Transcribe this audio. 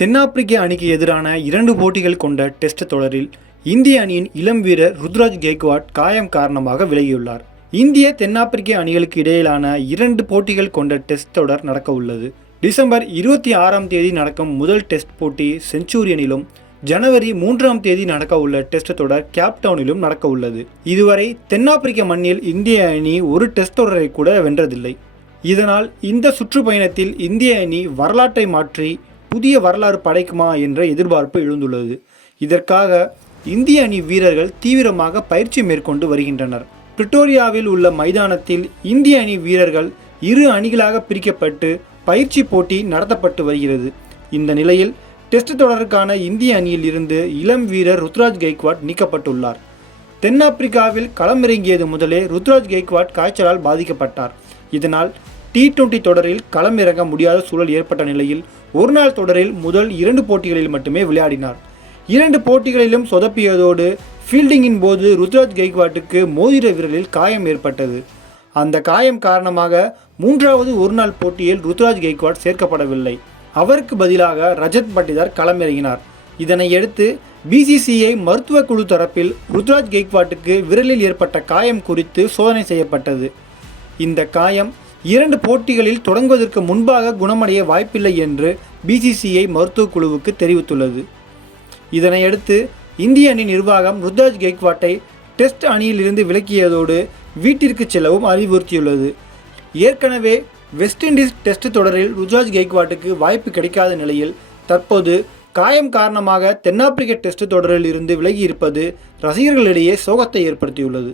தென்னாப்பிரிக்க அணிக்கு எதிரான இரண்டு போட்டிகள் கொண்ட டெஸ்ட் தொடரில் இந்திய அணியின் இளம் வீரர் ருத்ராஜ் கெய்க்வாட் காயம் காரணமாக விலகியுள்ளார். இந்திய தென்னாப்பிரிக்க அணிகளுக்கு இடையிலான இரண்டு போட்டிகள் கொண்ட டெஸ்ட் தொடர் நடக்க உள்ளது. டிசம்பர் இருபத்தி ஆறாம் தேதி நடக்கும் முதல் டெஸ்ட் போட்டி செஞ்சுரியனிலும் ஜனவரி மூன்றாம் தேதி நடக்க உள்ள டெஸ்ட் தொடர் கேப்டவுனிலும் நடக்க உள்ளது. இதுவரை தென்னாப்பிரிக்க மண்ணில் இந்திய அணி ஒரு டெஸ்ட் தொடரை கூட வென்றதில்லை. இதனால் இந்த சுற்றுப்பயணத்தில் இந்திய அணி வரலாற்றை மாற்றி புதிய வரலாறு படைக்குமா என்ற எதிர்பார்ப்பு எழுந்துள்ளது. இதற்காக இந்திய அணி வீரர்கள் தீவிரமாக பயிற்சி மேற்கொண்டு வருகின்றனர். பிரிட்டோரியாவில் உள்ள மைதானத்தில் இந்திய அணி வீரர்கள் இரு அணிகளாக பிரிக்கப்பட்டு பயிற்சி போட்டி நடத்தப்பட்டு வருகிறது. இந்த நிலையில் டெஸ்ட் தொடருக்கான இந்திய அணியில் இருந்து இளம் வீரர் ருத்ராஜ் கெய்க்வாட் நீக்கப்பட்டுள்ளார். தென்னாப்பிரிக்காவில் களமிறங்கியது முதலே ருத்ராஜ் கெய்க்வாட் காய்ச்சலால் பாதிக்கப்பட்டார். இதனால் டி டுவெண்டி தொடரில் களமிறங்க முடியாத சூழல் ஏற்பட்ட நிலையில் ஒருநாள் தொடரில் முதல் இரண்டு போட்டிகளில் மட்டுமே விளையாடினார். இரண்டு போட்டிகளிலும் சொதப்பியதோடு ஃபீல்டிங்கின் போது ருத்ராஜ் கெய்க்வாட்டுக்கு மோதிர விரலில் காயம் ஏற்பட்டது. அந்த காயம் காரணமாக மூன்றாவது ஒருநாள் போட்டியில் ருத்ராஜ் கெய்க்வாட் சேர்க்கப்படவில்லை. அவருக்கு பதிலாக ரஜத் பட்டிதார் களமிறங்கினார். இதனையடுத்து பிசிசிஐ மருத்துவ குழு தரப்பில் ருத்ராஜ் கெய்க்வாட்டுக்கு விரலில் ஏற்பட்ட காயம் குறித்து சோதனை செய்யப்பட்டது. இந்த காயம் இரண்டு போட்டிகளில் தொடங்குவதற்கு முன்பாக குணமடைய வாய்ப்பில்லை என்று பிசிசிஐ மருத்துவ குழுவுக்கு தெரிவித்துள்ளது. இதனையடுத்து இந்திய அணி நிர்வாகம் ருத்ராஜ் கெய்க்வாட்டை டெஸ்ட் அணியிலிருந்து விலக்கியதோடு வீட்டிற்கு செல்லவும் அறிவுறுத்தியுள்ளது. ஏற்கனவே வெஸ்ட் இண்டீஸ் டெஸ்ட் தொடரில் ருஜாஜ் கெய்க்வாட்டுக்கு வாய்ப்பு கிடைக்காத நிலையில் தற்போது காயம் காரணமாக தென்னாப்பிரிக்க டெஸ்ட் தொடரில் இருந்து விலகி இருப்பது ரசிகர்களிடையே சோகத்தை ஏற்படுத்தியுள்ளது.